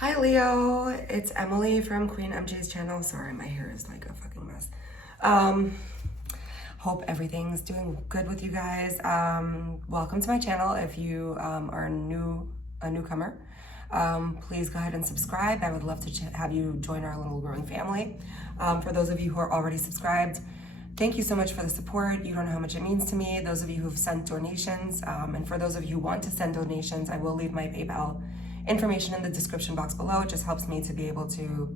Hi Leo, it's Emily from Queen MJ's channel. Sorry, my hair is like a fucking mess. Um, Hope everything's doing good with you guys. Welcome to my channel. If you are a newcomer, please go ahead and subscribe. I would love to have you join our little growing family. For those of you who are already subscribed, thank you so much for the support. You don't know how much it means to me. Those of you who've sent donations, and for those of you who want to send donations, I will leave my PayPal information in the description box below. It just helps me to be able to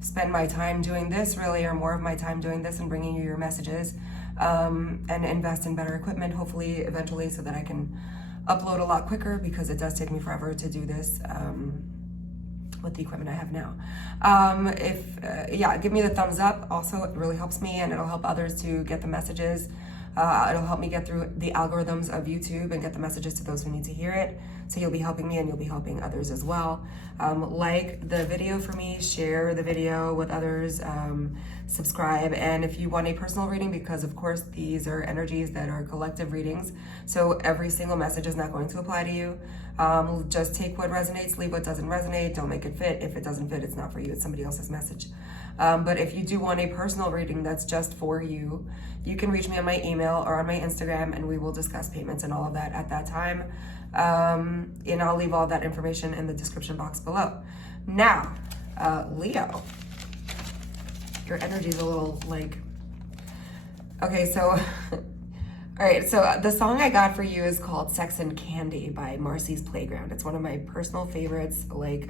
spend my time doing this, really, or more of my time doing this and bringing you your messages, and invest in better equipment, hopefully, eventually, so that I can upload a lot quicker, because it does take me forever to do this with the equipment I have now. Yeah, give me the thumbs up. Also, it really helps me, and it'll help others to get the messages. It'll help me get through the algorithms of YouTube and get the messages to those who need to hear it. So you'll be helping me and you'll be helping others as well. Like the video for me, share the video with others, subscribe. And if you want a personal reading, because of course these are energies that are collective readings, so every single message is not going to apply to you. Just take what resonates, leave what doesn't resonate, don't make it fit. If it doesn't fit, it's not for you, it's somebody else's message. But if you do want a personal reading that's just for you, you can reach me on my email or on my Instagram, and we will discuss payments and all of that at that time. And I'll leave all that information in the description box below. Now, Leo, your energy is a little like, okay, so, all right, so the song I got for you is called Sex and Candy by Marcy's Playground. It's one of my personal favorites. Like,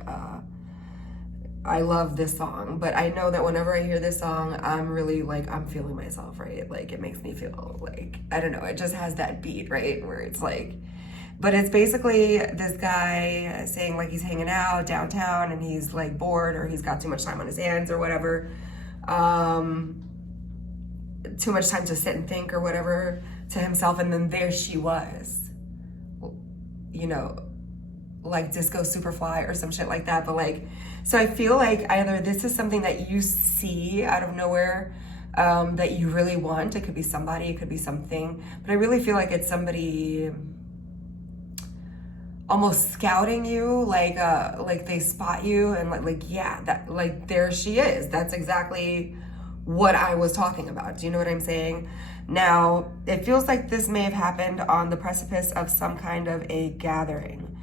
I love this song, but I know that whenever I hear this song, I'm really like, I'm feeling myself, right? Like, it makes me feel like, I don't know, it just has that beat, right? Where it's like, but it's basically this guy saying like he's hanging out downtown and he's like bored, or he's got too much time on his hands or whatever. Too much time to sit and think or whatever to himself. And then there she was, you know, like Disco Superfly or some shit like that. But like, so I feel like either this is something that you see out of nowhere, that you really want. It could be somebody, it could be something, but I really feel like it's somebody almost scouting you, like they spot you and like yeah, that, like, there she is. That's exactly what I was talking about. Do you know what I'm saying? Now, it feels like this may have happened on the precipice of some kind of a gathering.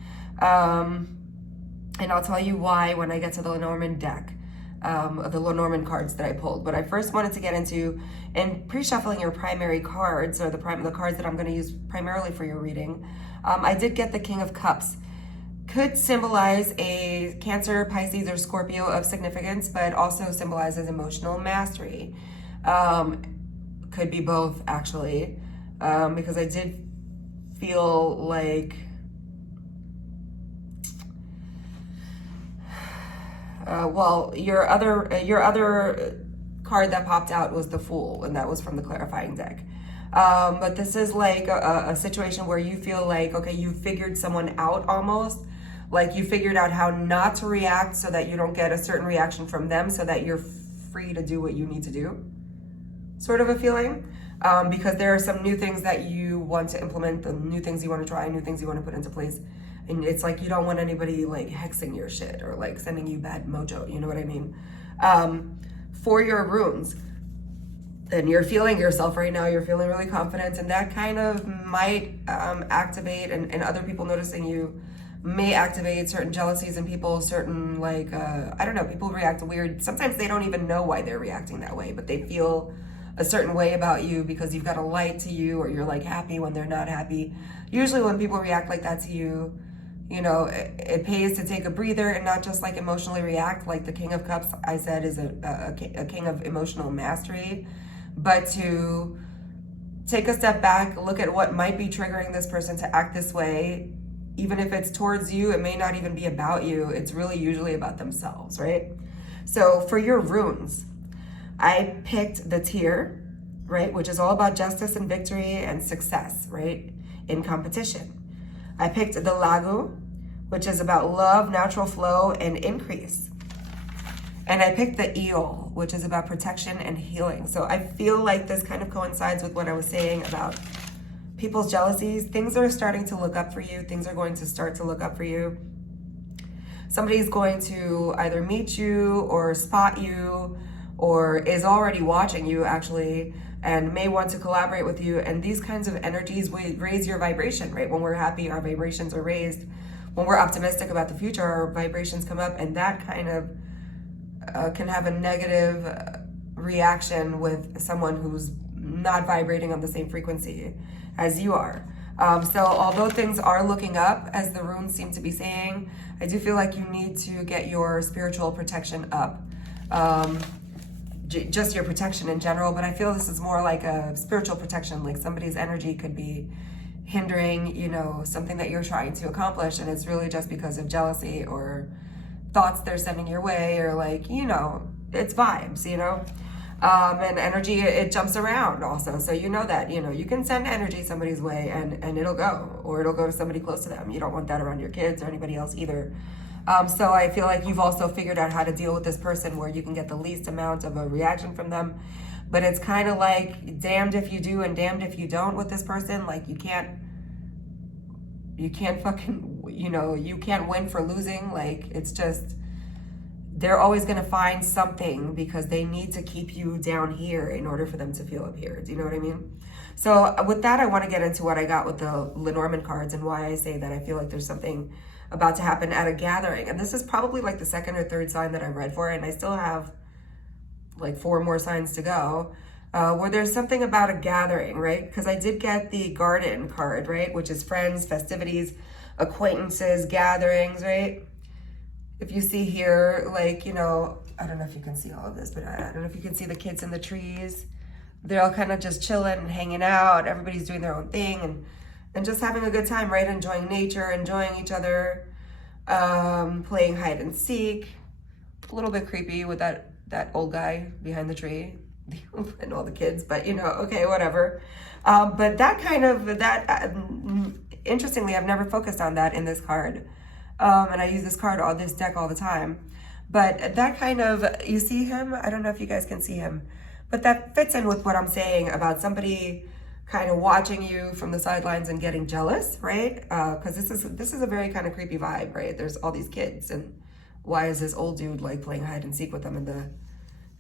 And I'll tell you why when I get to the Lenormand deck, the Lenormand cards that I pulled. But I first wanted to get into, in pre-shuffling your primary cards, or the cards that I'm going to use primarily for your reading, I did get the King of Cups. Could symbolize a Cancer, Pisces, or Scorpio of significance, but also symbolizes emotional mastery. Could be both, actually, because I did feel like well, your other card that popped out was the Fool, and that was from the clarifying deck. But this is like a situation where you feel like, okay, you figured someone out almost. Like you figured out how not to react so that you don't get a certain reaction from them, so that you're free to do what you need to do. Sort of a feeling. Because there are some new things that you want to implement, the new things you want to try, new things you want to put into place. And it's like you don't want anybody like hexing your shit or like sending you bad mojo, you know what I mean? For your runes, and you're feeling yourself right now, you're feeling really confident, and that kind of might activate, and other people noticing you may activate certain jealousies in people, certain like, I don't know, people react weird. Sometimes they don't even know why they're reacting that way, but they feel a certain way about you because you've got a light to you, or you're like happy when they're not happy. Usually when people react like that to you, you know, it pays to take a breather and not just like emotionally react. Like the King of Cups, I said, is a king of emotional mastery, but to take a step back, look at what might be triggering this person to act this way. Even if it's towards you, it may not even be about you. It's really usually about themselves, right? So for your runes, I picked the Tear, right, which is all about justice and victory and success, right, in competition. I picked the Lagu, which is about love, natural flow, and increase. And I picked the Eel, which is about protection and healing. So I feel like this kind of coincides with what I was saying about people's jealousies. Things are starting to look up for you. Things are going to start to look up for you. somebody's going to either meet you or spot you or is already watching you actually and may want to collaborate with you. And these kinds of energies will raise your vibration, right? When we're happy, our vibrations are raised. When we're optimistic about the future, our vibrations come up, and that kind of can have a negative reaction with someone who's not vibrating on the same frequency as you are. So although things are looking up, as the runes seem to be saying, I do feel like you need to get your spiritual protection up. Just your protection in general, but I feel this is more like a spiritual protection, like somebody's energy could be hindering, you know, something that you're trying to accomplish, and it's really just because of jealousy or thoughts they're sending your way, or like, you know, it's vibes, you know. And energy, it jumps around also, so you know that, you know, you can send energy somebody's way and it'll go, or it'll go to somebody close to them. You don't want that around your kids or anybody else either. So I feel like you've also figured out how to deal with this person where you can get the least amount of a reaction from them. But it's kind of like damned if you do and damned if you don't with this person. Like you can't fucking, you know, you can't win for losing. Like it's just, they're always going to find something because they need to keep you down here in order for them to feel up here. Do you know what I mean? So with that, I want to get into what I got with the Lenormand cards and why I say that I feel like there's something about to happen at a gathering. And this is probably like the second or third sign that I read for, and I still have like 4 more signs to go, where there's something about a gathering, right? Because I did get the garden card, right? Which is friends, festivities, acquaintances, gatherings, right? If you see here, like, you know, I don't know if you can see all of this, but I don't know if you can see the kids in the trees. They're all kind of just chilling and hanging out. Everybody's doing their own thing and just having a good time, right? Enjoying nature, enjoying each other, playing hide and seek. A little bit creepy with that old guy behind the tree and all the kids, but you know, okay, whatever. But that kind of, interestingly, I've never focused on that in this card. And I use this card on this deck all the time. But that kind of, you see him? I don't know if you guys can see him, but that fits in with what I'm saying about somebody kind of watching you from the sidelines and getting jealous, right? Because this is a very kind of creepy vibe, right? There's all these kids, and why is this old dude like playing hide and seek with them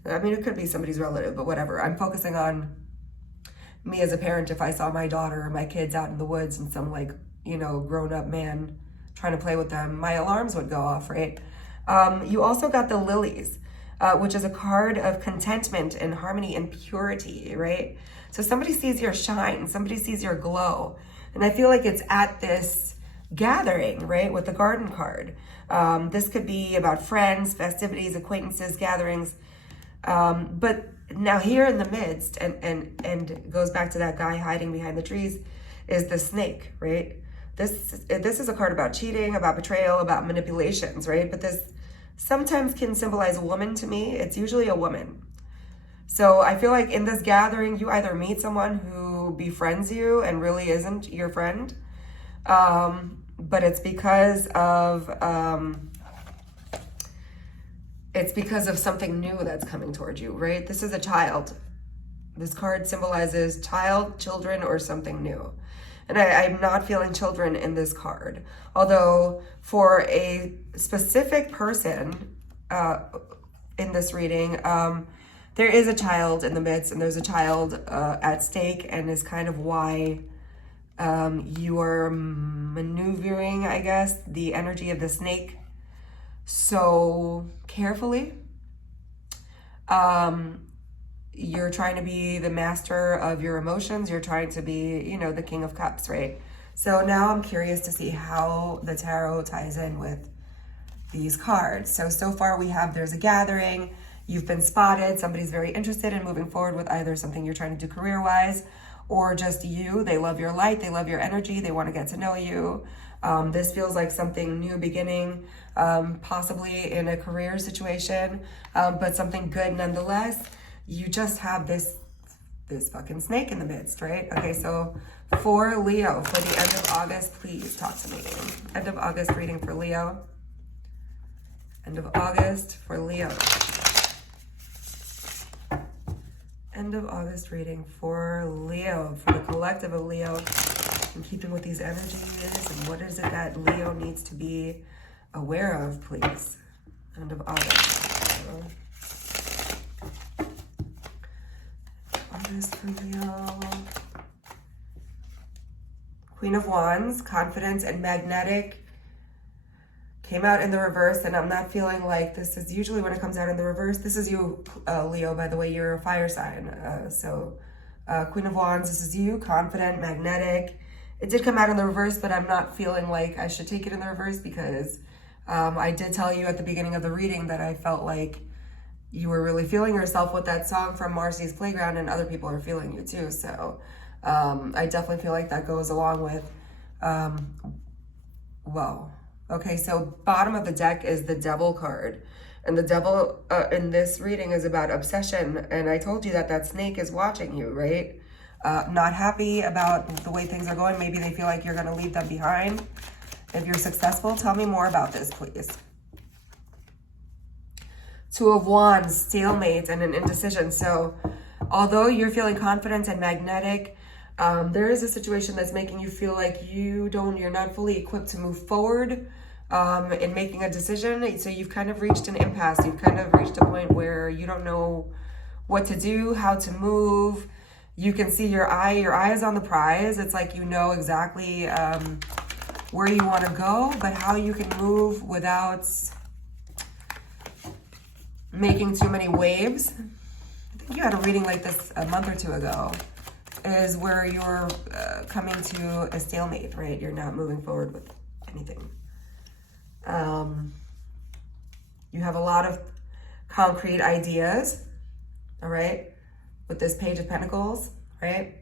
I mean, it could be somebody's relative, but whatever. I'm focusing on me as a parent. If I saw my daughter or my kids out in the woods and some like, you know, grown up man trying to play with them, my alarms would go off, right? You also got the lilies, which is a card of contentment and harmony and purity, right? So somebody sees your shine, somebody sees your glow. And I feel like it's at this gathering, right, with the garden card. This could be about friends, festivities, acquaintances, gatherings. But now here in the midst, and goes back to that guy hiding behind the trees, is the snake, right? This is a card about cheating, about betrayal, about manipulations, right? But this sometimes can symbolize a woman to me. It's usually a woman. So I feel like in this gathering, you either meet someone who befriends you and really isn't your friend, but it's because of something new that's coming towards you, right? This is a child. This card symbolizes child, children, or something new. And I'm not feeling children in this card. Although for a specific person in this reading, there is a child in the midst, and there's a child at stake, and is kind of why you are maneuvering, I guess, the energy of the snake so carefully. You're trying to be the master of your emotions. You're trying to be, you know, the King of Cups, right? So now I'm curious to see how the tarot ties in with these cards. So far we have, there's a gathering, you've been spotted, somebody's very interested in moving forward with either something you're trying to do career-wise or just you. They love your light, they love your energy, they want to get to know you. This feels like something new beginning, possibly in a career situation, but something good nonetheless. You just have this fucking snake in the midst, right? Okay, so for Leo, for the end of August, please talk to me. End of August reading for Leo. End of August for Leo. End of August reading for Leo, for the collective of Leo, in keeping with these energies. And what is it that Leo needs to be aware of, please? End of August. August for Leo. Queen of Wands, confidence and magnetic. Came out in the reverse, and I'm not feeling like this is usually when it comes out in the reverse. This is you, Leo, by the way. You're a fire sign. Queen of Wands, this is you, confident, magnetic. It did come out in the reverse, but I'm not feeling like I should take it in the reverse because I did tell you at the beginning of the reading that I felt like you were really feeling yourself with that song from Marcy's Playground, and other people are feeling you too. So I definitely feel like that goes along with, well, okay, so bottom of the deck is the Devil card. And the Devil in this reading is about obsession. And I told you that that snake is watching you, right? Not happy about the way things are going. Maybe they feel like you're going to leave them behind. If you're successful, tell me more about this, please. Two of Wands, stalemate, and an indecision. So although you're feeling confident and magnetic, there is a situation that's making you feel like you're not fully equipped to move forward in making a decision. So you've kind of reached an impasse. You've kind of reached a point where you don't know what to do, how to move. You can see your eye is on the prize. It's like you know exactly where you want to go, but how you can move without making too many waves. I think you had a reading like this a month or two ago, is where you're coming to a stalemate, right? You're not moving forward with anything. You have a lot of concrete ideas, all right? With this Page of Pentacles, right?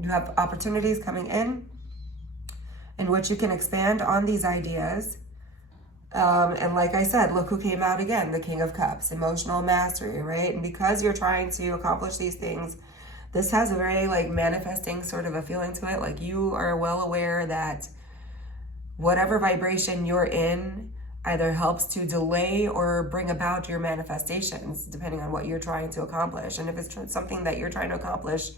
You have opportunities coming in which you can expand on these ideas. And like I said, look who came out again, the King of Cups, emotional mastery, right? And because you're trying to accomplish these things, this has a very like manifesting sort of a feeling to it. Like you are well aware that whatever vibration you're in either helps to delay or bring about your manifestations, depending on what you're trying to accomplish. And if it's something that you're trying to accomplish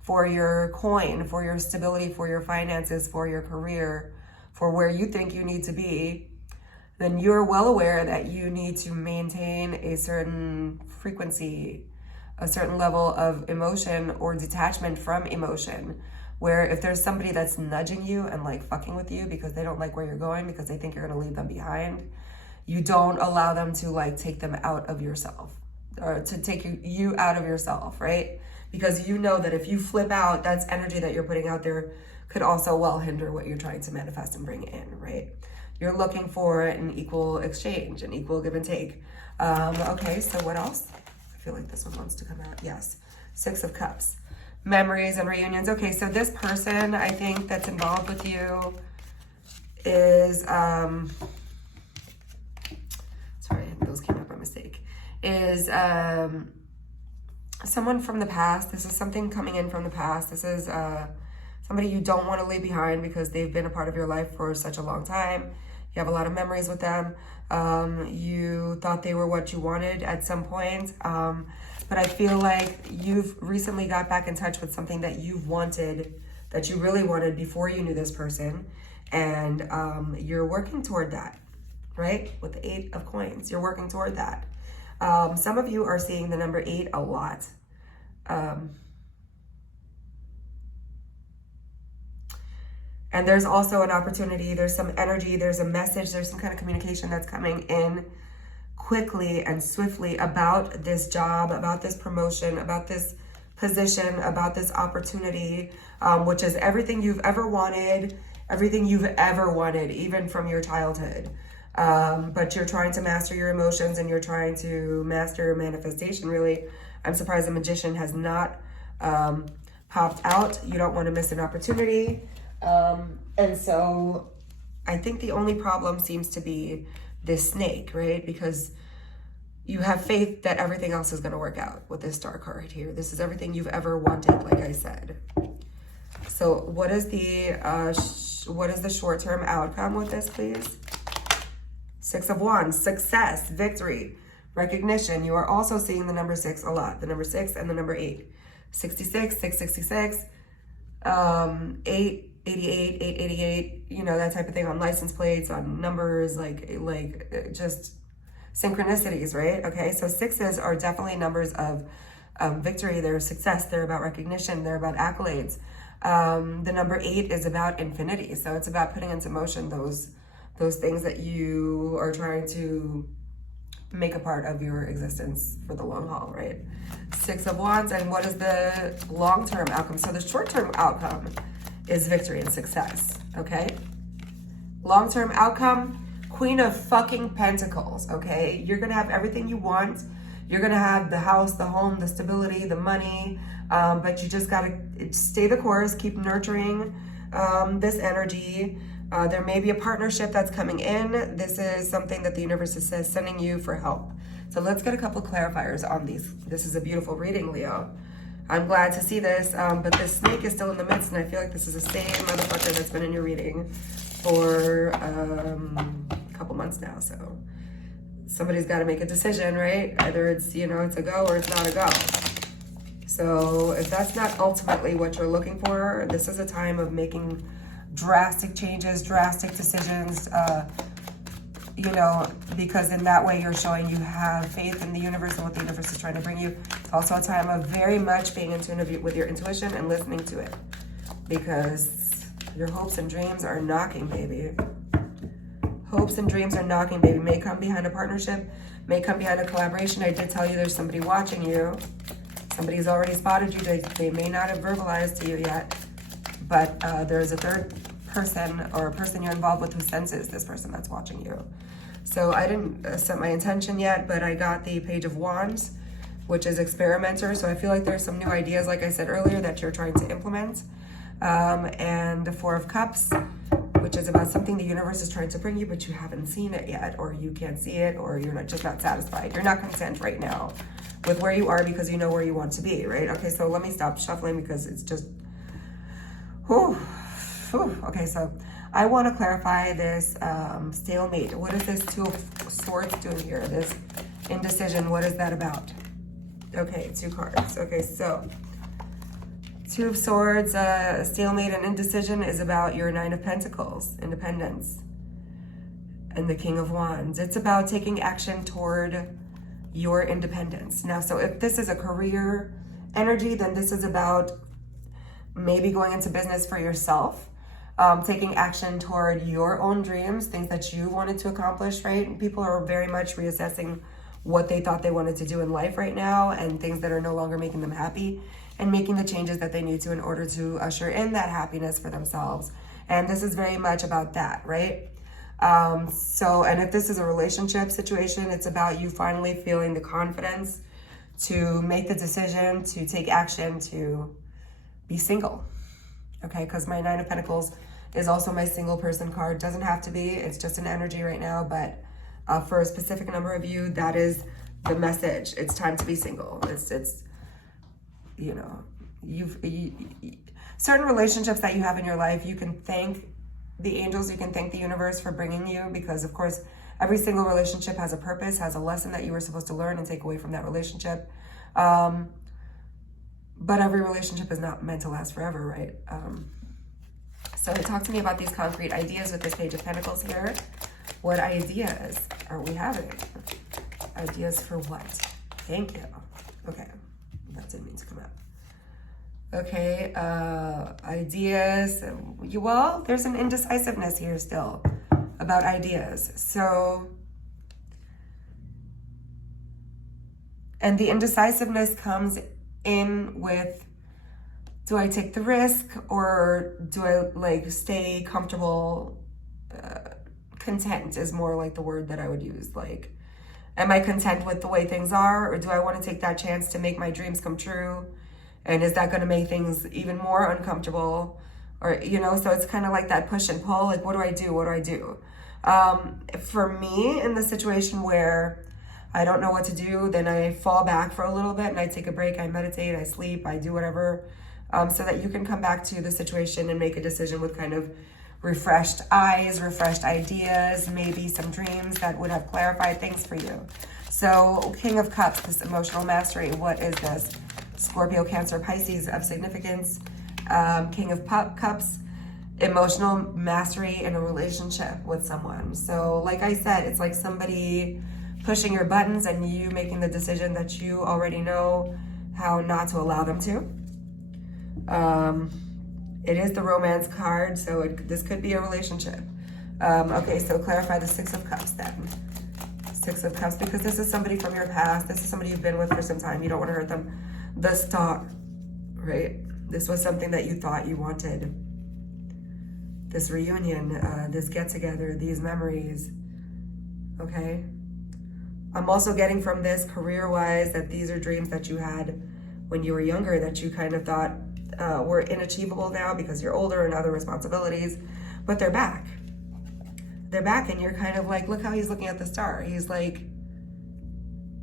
for your coin, for your stability, for your finances, for your career, for where you think you need to be, then you're well aware that you need to maintain a certain frequency, a certain level of emotion or detachment from emotion, where if there's somebody that's nudging you and like fucking with you because they don't like where you're going, because they think you're going to leave them behind, you don't allow them to like take them out of yourself, or to take you out of yourself, right? Because you know that if you flip out, that's energy that you're putting out there could also well hinder what you're trying to manifest and bring in, right? You're looking for an equal exchange, an equal give and take. Okay, so what else? I feel like this one wants to come out. Yes, Six of Cups. Memories and reunions. Okay, so this person, I think, that's involved with you is, sorry, those came up by mistake, is someone from the past. This is something coming in from the past. This is somebody you don't want to leave behind because they've been a part of your life for such a long time. You have a lot of memories with them. You thought they were what you wanted at some point. But I feel like you've recently got back in touch with something that you've wanted, that you really wanted before you knew this person. And you're working toward that, right? With the 8 of Coins, you're working toward that. Some of you are seeing the number 8 a lot. And there's also an opportunity, there's some energy, there's a message, there's some kind of communication that's coming in quickly and swiftly about this job, about this promotion, about this position, about this opportunity, which is everything you've ever wanted, even from your childhood. But you're trying to master your emotions and you're trying to master your manifestation, really. I'm surprised the Magician has not popped out. You don't want to miss an opportunity. And so I think the only problem seems to be this snake, right? Because you have faith that everything else is going to work out with this Star card here. This is everything you've ever wanted, like I said. So what is the short-term outcome with this, please? 6 of Wands, success, victory, recognition. You are also seeing the number 6 a lot. The number 6 and the number 8. 66, 666. 8 88, 888, you know, that type of thing on license plates, on numbers, like just synchronicities, right? Okay, so sixes are definitely numbers of victory. They're success. They're about recognition. They're about accolades. The number 8 is about infinity. So it's about putting into motion those things that you are trying to make a part of your existence for the long haul, right? 6 of Wands, and what is the long-term outcome? So the short-term outcome is victory and success, okay? Long-term outcome, Queen of fucking Pentacles, okay? You're gonna have everything you want. You're gonna have the house, the home, the stability, the money, but you just gotta stay the course, keep nurturing this energy. There may be a partnership that's coming in. This is something that the universe is sending you for help. So let's get a couple clarifiers on these. This is a beautiful reading, Leo. I'm glad to see this, but this snake is still in the midst, and I feel like this is the same motherfucker that's been in your reading for a couple months now. So somebody's got to make a decision, right? Either it's, you know, it's a go or it's not a go. So if that's not ultimately what you're looking for, this is a time of making drastic changes, drastic decisions, you know, because in that way you're showing you have faith in the universe and what the universe is trying to bring you. It's also a time of very much being in tune with your intuition and listening to it, because your hopes and dreams are knocking, baby. Hopes and dreams are knocking, baby. May come behind a partnership, may come behind a collaboration. I did tell you there's somebody watching you. Somebody's already spotted you. They may not have verbalized to you yet, but there's a third person or a person you're involved with who senses this person that's watching you. So I didn't set my intention yet, but I got the Page of Wands, which is experimenter. So I feel like there's some new ideas, like I said earlier, that you're trying to implement. And the Four of Cups, which is about something the universe is trying to bring you, but you haven't seen it yet, or you can't see it, or you're just not satisfied. You're not content right now with where you are because you know where you want to be, right? Okay, so let me stop shuffling because it's just, whew. Okay, so I want to clarify this stalemate. What is this Two of Swords doing here? This indecision, what is that about? Okay, 2 cards. Okay, so Two of Swords, stalemate and indecision is about your Nine of Pentacles, independence, and the King of Wands. It's about taking action toward your independence. Now, so if this is a career energy, then this is about maybe going into business for yourself, taking action toward your own dreams, things that you wanted to accomplish, right? People are very much reassessing what they thought they wanted to do in life right now and things that are no longer making them happy, and making the changes that they need to in order to usher in that happiness for themselves. And this is very much about that, right? And if this is a relationship situation, it's about you finally feeling the confidence to make the decision, to take action, to be single. Okay, because my Nine of Pentacles is also my single person card. Doesn't have to be, it's just an energy right now, but for a specific number of you, that is the message. It's time to be single. It's you know, certain relationships that you have in your life, you can thank the angels, you can thank the universe for bringing you, because of course, every single relationship has a purpose, has a lesson that you were supposed to learn and take away from that relationship. But every relationship is not meant to last forever, right? So talk to me about these concrete ideas with this Page of Pentacles here. What ideas are we having? Ideas for what? Thank you. Okay, that didn't mean to come up. Okay, ideas. Well, there's an indecisiveness here still about ideas. So, and the indecisiveness comes in with, do I take the risk or do I stay comfortable? Content is more like the word that I would use. Like, am I content with the way things are, or do I want to take that chance to make my dreams come true? And is that going to make things even more uncomfortable? Or, you know, so it's kind of like that push and pull. Like, what do I do? What do I do? For me, in the situation where I don't know what to do, then I fall back for a little bit and I take a break. I meditate, I sleep, I do whatever, so that you can come back to the situation and make a decision with kind of refreshed eyes, refreshed ideas, maybe some dreams that would have clarified things for you. So King of Cups, this emotional mastery, what is this? Scorpio, Cancer, Pisces of significance. King of Cups emotional mastery in a relationship with someone. So like I said, it's like somebody pushing your buttons and you making the decision that you already know how not to allow them to. It is the romance card, so this could be a relationship. Okay, so clarify the Six of Cups then. Six of Cups, because this is somebody from your past. This is somebody you've been with for some time. You don't want to hurt them. The Star, right? This was something that you thought you wanted. This reunion, this get-together, these memories, okay? I'm also getting from this career-wise that these are dreams that you had when you were younger that you kind of thought were inachievable now because you're older and other responsibilities, but they're back. They're back, and you're kind of like, look how he's looking at the star. He's like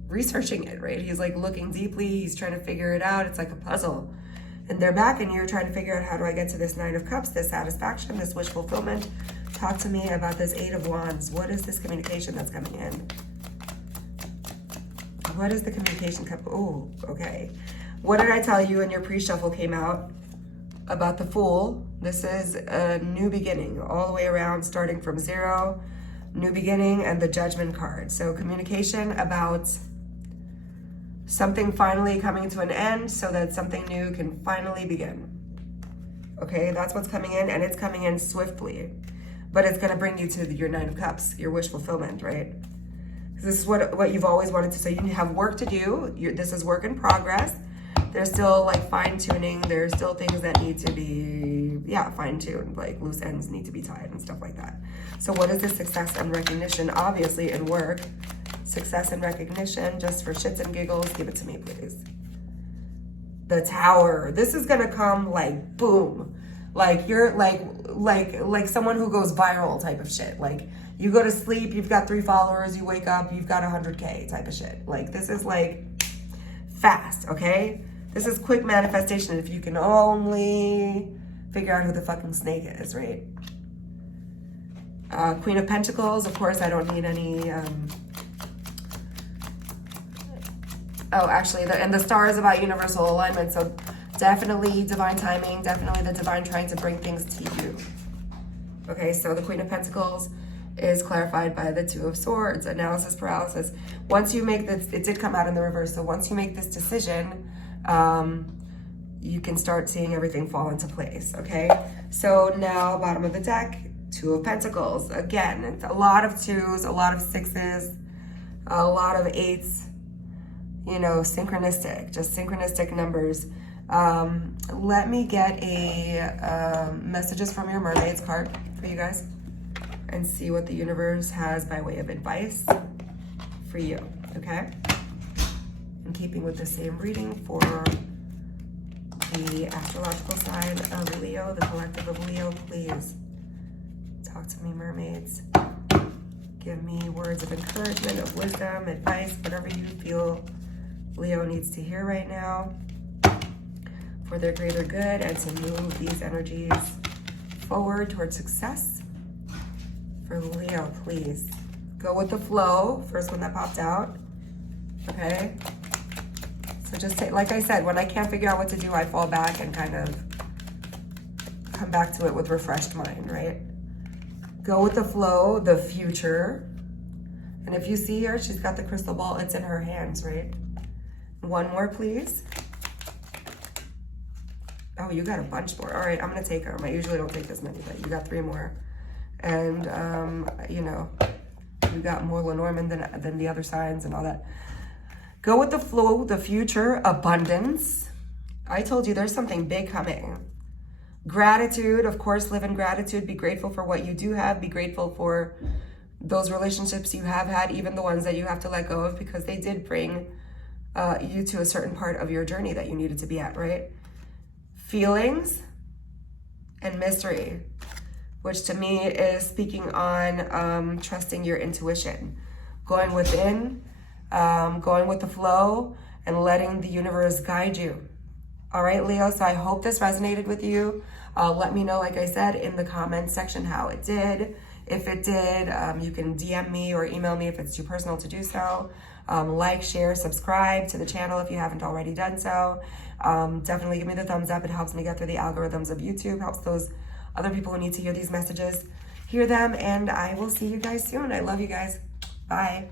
researching it, right? He's like looking deeply. He's trying to figure it out. It's like a puzzle. And they're back, and you're trying to figure out, how do I get to this Nine of Cups, this satisfaction, this wish fulfillment? Talk to me about this Eight of Wands. What is this communication that's coming in? What is the communication cup? Oh, okay. What did I tell you in your pre-shuffle came out about the Fool? This is a new beginning, all the way around, starting from zero, new beginning, and the Judgment card. So communication about something finally coming to an end so that something new can finally begin. Okay, that's what's coming in, and it's coming in swiftly. But it's gonna bring you to your Nine of Cups, your wish fulfillment, right? This is what you've always wanted to say. You have work to do. This is work in progress. There's still like fine tuning. There's still things that need to be, fine tuned. Like loose ends need to be tied and stuff like that. So what is this success and recognition? Obviously in work, success and recognition, just for shits and giggles. Give it to me, please. The Tower. This is gonna come like boom. Like you're like someone who goes viral type of shit. Like you go to sleep, you've got 3 followers, you wake up, you've got 100K type of shit. Like this is like fast, okay? This is quick manifestation if you can only figure out who the fucking snake is, right? Queen of Pentacles, of course, I don't need any, oh, actually, and the star is about universal alignment, so definitely divine timing, definitely the divine trying to bring things to you. Okay, so the Queen of Pentacles is clarified by the Two of Swords, analysis paralysis. Once you make this, it did come out in the reverse, so once you make this decision, you can start seeing everything fall into place, okay? So now, bottom of the deck, Two of Pentacles. Again, it's a lot of 2s, a lot of 6s, a lot of 8s, you know, synchronistic, just synchronistic numbers. Let me get a messages from your mermaids card for you guys and see what the universe has by way of advice for you, okay? In keeping with the same reading for the astrological sign of Leo, the collective of Leo, please talk to me, mermaids. Give me words of encouragement, of wisdom, advice, whatever you feel Leo needs to hear right now for their greater good and to move these energies forward towards success. For Leo, please. Go with the flow, first one that popped out, okay? So just take, like I said, when I can't figure out what to do, I fall back and kind of come back to it with refreshed mind, right? Go with the flow, the future. And if you see her, she's got the crystal ball, it's in her hands, right? One more, please. Oh, you got a bunch more. All right, I'm gonna take them. I usually don't take this many, but you got 3 more. And, you know, you got more Lenormand than the other signs and all that. Go with the flow, the future, abundance. I told you there's something big coming. Gratitude, of course, live in gratitude. Be grateful for what you do have. Be grateful for those relationships you have had, even the ones that you have to let go of, because they did bring you to a certain part of your journey that you needed to be at, right? Feelings and mystery, which to me is speaking on trusting your intuition, going within, going with the flow, and letting the universe guide you. All right, Leo, so I hope this resonated with you. Let me know, like I said, in the comments section how it did. If it did, you can DM me or email me if it's too personal to do so. Like, share, subscribe to the channel if you haven't already done so. Definitely give me the thumbs up. It helps me get through the algorithms of YouTube, helps those other people who need to hear these messages hear them, and I will see you guys soon. I love you guys. Bye.